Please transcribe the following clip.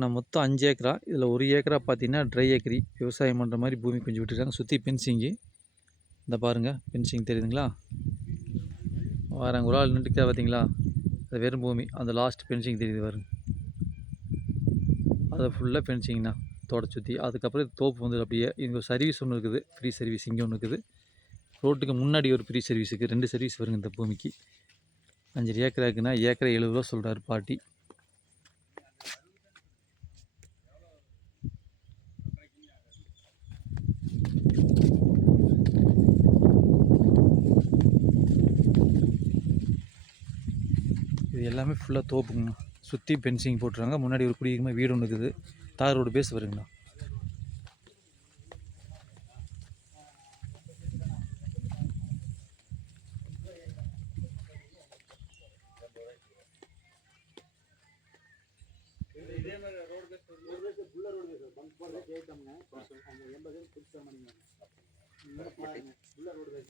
நான் மொத்தம் 5 ஏக்கரா. இதில் 1 ஏக்கரா பார்த்தீங்கன்னா ட்ரை ஏக்கரி விவசாயம் பண்ணுற மாதிரி பூமி கொஞ்சம் விட்டுருக்காங்க. சுற்றி பென்சிங்கு. இந்த பாருங்கள் பென்சிங் தெரியுதுங்களா? வாரங்க ஒரு ஆள் நின்றுட்டா பார்த்தீங்களா? அது வெறும் பூமி. அந்த லாஸ்ட் பென்சிங் தெரியுது பாருங்க. அதை ஃபுல்லாக ஃபென்சிங்ண்ணா தோட்ட சுற்றி. அதுக்கப்புறம் தோப்பு வந்து அப்படியே இங்கே சர்வீஸ் ஒன்று இருக்குது, ஃப்ரீ சர்வீஸ் இங்கே ஒன்று இருக்குது. ரோட்டுக்கு முன்னாடி ஒரு ஃப்ரீ சர்வீஸ் இருக்குது. 2 சர்வீஸ் வருங்க இந்த பூமிக்கு. 5 ஏக்கரா இருக்குன்னா ஏக்கரை 70 ரூபா சொல்கிறார் பாட்டி. இது எல்லாமே ஃபுல்லாக தோப்புங்கண்ணா. சுற்றி ஃபென்சிங் போட்டுறாங்க. முன்னாடி ஒரு குடியிருக்குமா வீடு ஒன்று இருக்குது. தார் ரோடு பேஸ் வருங்கண்ணா. இதே மாதிரி ரோடு பேஸ் ஃபுல்லாக ரோடு பேஸ் பங்க் போடுறது கேட்டோம்னா 80 புதுசாக பண்ணிங்க ஃபுல்லாக ரோடு பேஸ்